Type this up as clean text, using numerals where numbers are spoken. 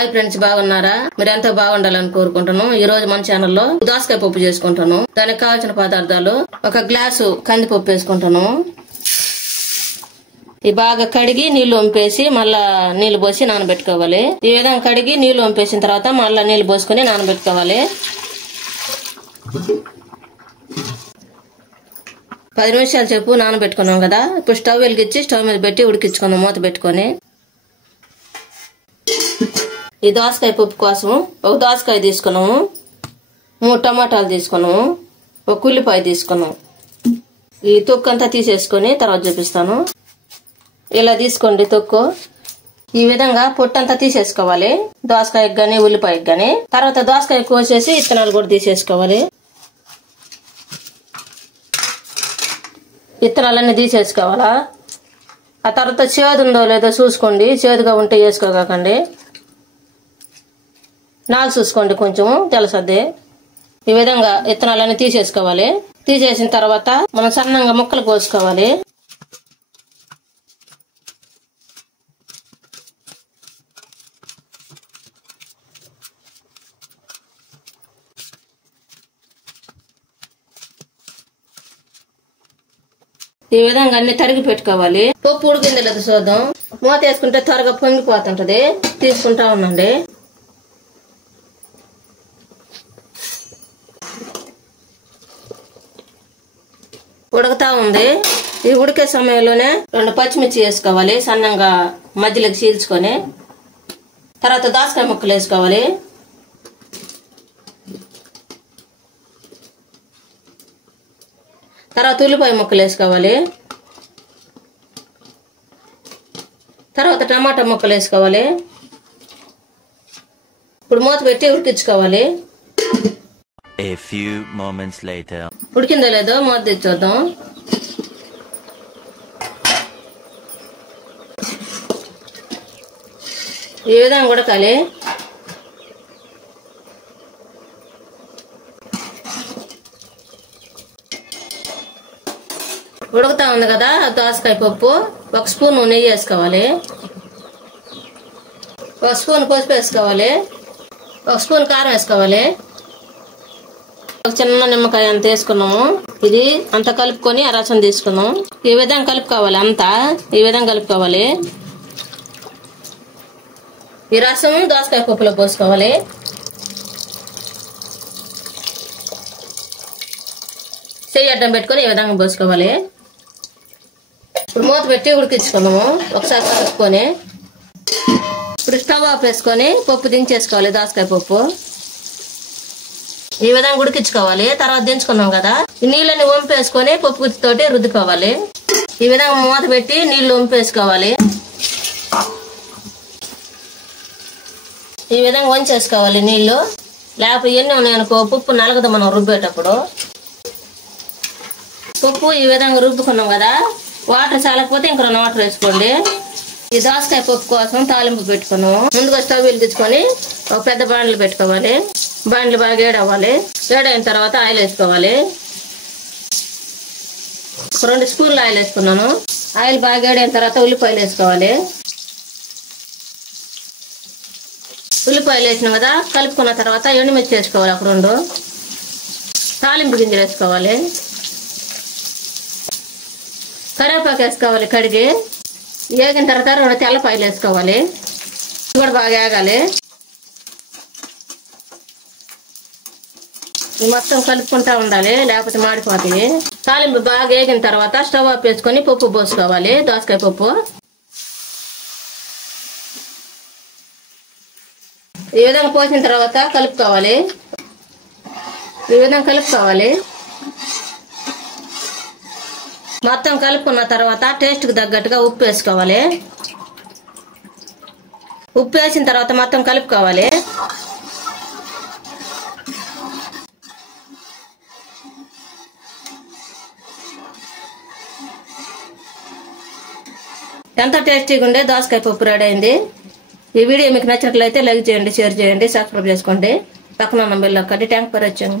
Hi friends, బాగున్నారా? మీరు ఎంతో బాగుండాలని కోరుకుంటున్నాను. ఈ రోజు మన ఛానల్లో దోసకాయ పప్పు చేసుకుంటాను. దానికి కావాల్సిన పదార్థాలు: ఒక గ్లాసు కందిపప్పు వేసుకుంటాను. ఇది బాగా కడిగి నీళ్లు వంపేసి మళ్ళా నీళ్లు పోసి నానబెట్టుకోవాలి. ఈ విధంగా కడిగి నీళ్లు వంపేసిన తర్వాత మళ్ళా నీళ్లు పోసుకుని నానబెట్టుకోవాలి. 10 నిమిషాలు చెప్పు నానబెట్టుకున్నాం కదా. ఇప్పుడు స్టవ్ వెలిగించి స్టవ్ మీద పెట్టి ఉడికించుకుందాం మూత పెట్టుకొని. ఈ దోసకాయ పప్పు కోసం ఒక దోసకాయ తీసుకున్నాము, 3 టమాటాలు తీసుకున్నాము, ఒక ఉల్లిపాయ తీసుకున్నాము. ఈ తొక్కు అంతా తీసేసుకొని తర్వాత చూపిస్తాను. ఇలా తీసుకోండి తొక్కు. ఈ విధంగా పొట్టంతా తీసేసుకోవాలి దోసకాయకి గానీ ఉల్లిపాయకి గానీ. తర్వాత దోసకాయ కోసేసి విత్తనాలు కూడా తీసేసుకోవాలి. విత్తనాలన్నీ తీసేసుకోవాలా. ఆ తర్వాత చేదు ఉందో లేదో చూసుకోండి. చేదుగా ఉంటే వేసుకోకండి. నాలుగు చూసుకోండి, కొంచెం తెలుసద్ది. ఈ విధంగా విత్తనాలన్నీ తీసేసుకోవాలి. తీసేసిన తర్వాత మనం సన్నంగా ముక్కలు కోసుకోవాలి. ఈ విధంగా అన్ని తరిగి పెట్టుకోవాలి. పప్పు ఉడికింది లేదు చూద్దాం. మూత వేసుకుంటే త్వరగా పొంగిపోతుంటది. తీసుకుంటా ఉండండి. ఉడకతా ఉంది. ఈ ఉడికే సమయంలోనే 2 పచ్చిమిర్చి వేసుకోవాలి, సన్నంగా మధ్యలోకి చీల్చుకొని. తర్వాత దోసకాయ ముక్కలు వేసుకోవాలి. తర్వాత ఉల్లిపాయ ముక్కలు వేసుకోవాలి. తర్వాత టమాటా ముక్కలు వేసుకోవాలి. ఇప్పుడు మూత పెట్టి ఉడికించుకోవాలి. A few moments later. ఉడికిందో లేదో మూత తెచ్చి చూద్దాం. ఈ విధంగా ఉడకాలి. ఉడుకుతా ఉంది కదా దోసకాయ పప్పు. 1 స్పూన్ నెయ్యి వేసుకోవాలి, 1 స్పూన్ పసుపు వేసుకోవాలి, 1 స్పూన్ కారం వేసుకోవాలి, ఒక చిన్న నిమ్మకాయ అంత వేసుకున్నాము. ఇది అంతా కలుపుకొని ఆ రసం తీసుకున్నాం. ఈ విధంగా కలుపుకోవాలి. అంతా ఈ విధంగా కలుపుకోవాలి. ఈ రసం దోసకాయ పప్పులో పోసుకోవాలి. చెయ్యి అడ్డం పెట్టుకొని ఈ విధంగా పోసుకోవాలి. ఇప్పుడు మూత పెట్టి ఉడికించుకుందాము. ఒకసారి కలుపుకొని ఇప్పుడు స్టవ్ ఆఫ్ వేసుకొని పప్పు దించేసుకోవాలి. దోసకాయ పప్పు ఈ విధంగా ఉడికించుకోవాలి. తర్వాత దించుకున్నాం కదా, ఈ నీళ్ళని వంపేసుకొని పప్పు గుత్తితోటి రుద్దుకోవాలి. ఈ విధంగా మూత పెట్టి నీళ్లు వంపేసుకోవాలి. ఈ విధంగా వంచేసుకోవాలి నీళ్లు. లేకపోతే ఎన్ని ఉన్నాయనుకో పప్పు నలగదు మనం రుబ్బేటప్పుడు. పప్పు ఈ విధంగా రుబ్బుకున్నాం కదా, వాటర్ చాలకపోతే ఇంక 2 వాటర్ వేసుకోండి. ఈ దోసకాయ పప్పు కోసం తాలింపు పెట్టుకున్నాము. ముందుగా స్టవ్ వెలిగించుకొని ఒక పెద్ద బాండ్లు పెట్టుకోవాలి. బాండ్లు బాగా వేడవ్వాలి. వేడైన తర్వాత ఆయిల్ వేసుకోవాలి. 2 స్పూన్లు ఆయిల్ వేసుకున్నాను. ఆయిల్ బాగా వేడైన తర్వాత ఉల్లిపాయలు వేసుకోవాలి. ఉల్లిపాయలు వేసిన కదా కలుపుకున్న తర్వాత ఎండుమిర్చి వేసుకోవాలి. ఒక 2 తాలింపు గింజలు వేసుకోవాలి. కరివేపాకు వేసుకోవాలి కడిగి. వేగిన తర్వాత 2 తెల్లపాయలు వేసుకోవాలి. కూడా బాగా వేగాలి. మొత్తం కలుపుకుంటా ఉండాలి, లేకపోతే మాడిపోతాయి. తాలింపు బాగా వేగిన తర్వాత స్టవ్ ఆఫ్ వేసుకొని పప్పు పోసుకోవాలి. దోసకాయ పప్పు ఈ విధంగా పోసిన తర్వాత కలుపుకోవాలి. ఈ విధంగా కలుపుకోవాలి. మొత్తం కలుపుకున్న తర్వాత టేస్ట్కి తగ్గట్టుగా ఉప్పు వేసుకోవాలి. ఉప్పు వేసిన తర్వాత మొత్తం కలుపుకోవాలి. ఎంతో టేస్టీగా ఉండే దోసకాయ పప్పు రెడీ అయింది. ఈ వీడియో మీకు నచ్చినట్లయితే లైక్ చేయండి, షేర్ చేయండి, సబ్స్క్రైబ్ చేసుకోండి. పక్కన ఉన్న బెల్ నొక్కండి. Thanks for watching.